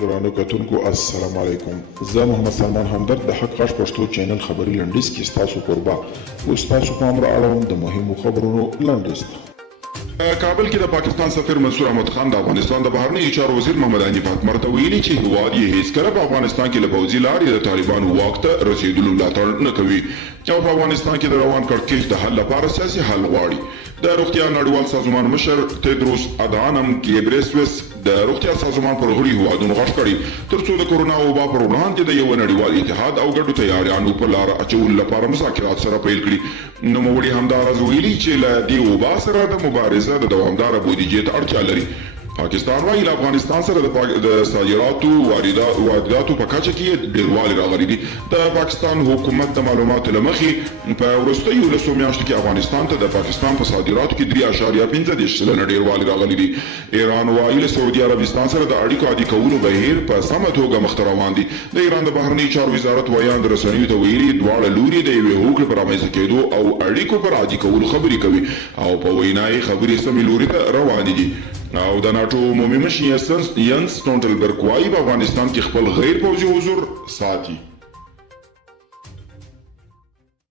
ګرانو کتونکو السلام علیکم. زه محمد سلمان همدرد د حق غږ پښتو چینل خبري لنډیز کې ستاسو کوربه اوس تاسو پام را اړوم د مهمو خبرونو لنډیز ته. کابل کې د پاکستان سفیر منصور احمد خان د افغانستان د بهرنیو چارو وزیر محمد حنیف اتمر ته ویلي چې هیواد یې هیڅکله په افغانستان کې له پوځي لارې د طالبانو واک ته رسېدلو ملاتړ نه کوي او په افغانستان کې د روان کړکېچ د حل لپاره سیاسي حل غواړي. د روغتیا نړیوال سازمان مشر تدروس ادهانم ګیبریسوس د روغتیا سازمان پر غړي هیوادونو غږ کړی ترڅو د کورونا وبا پر وړاندې د یو نړیوال اتحاد او ګډو تیاریانو په لار اچولو لپاره مذاکرات سره پیل کړي. نوموړي همداراز ویلي چې له دې وبا سره د مبارزه د دوامداره بودیجې ته اړتیا لري. پاکستان وايي له افغانستان سره د صادراتو وارداتو په کچه کې ډېروالی راغلی دی. د پاکستان حکومت د معلوماتو له مخې په وروستیو لسو میاشتو کې افغانستان ته د پاکستان په صادراتو کې 3.15 سلنه ډېروالی راغلی دی. ایران وايي له سعودي عربستان سره د اړیکو عادي کولو بهیر په سمه توګه مخته روان دي. د ایران د بهرنیو چارو وزارت ویان د رسنیو ته ویلي دواړه لوري د یوې هوکړې په رامنځته کېدو او اړیکو پر عادي کولو خبرې کوي او په وینا یې خبرې سمې لوري ته روانې دي. او د ناټو عمومي مشر ینس سټولټنبرګ وايي په افغانستان کې خپل غیر پوځي حضور ساتي.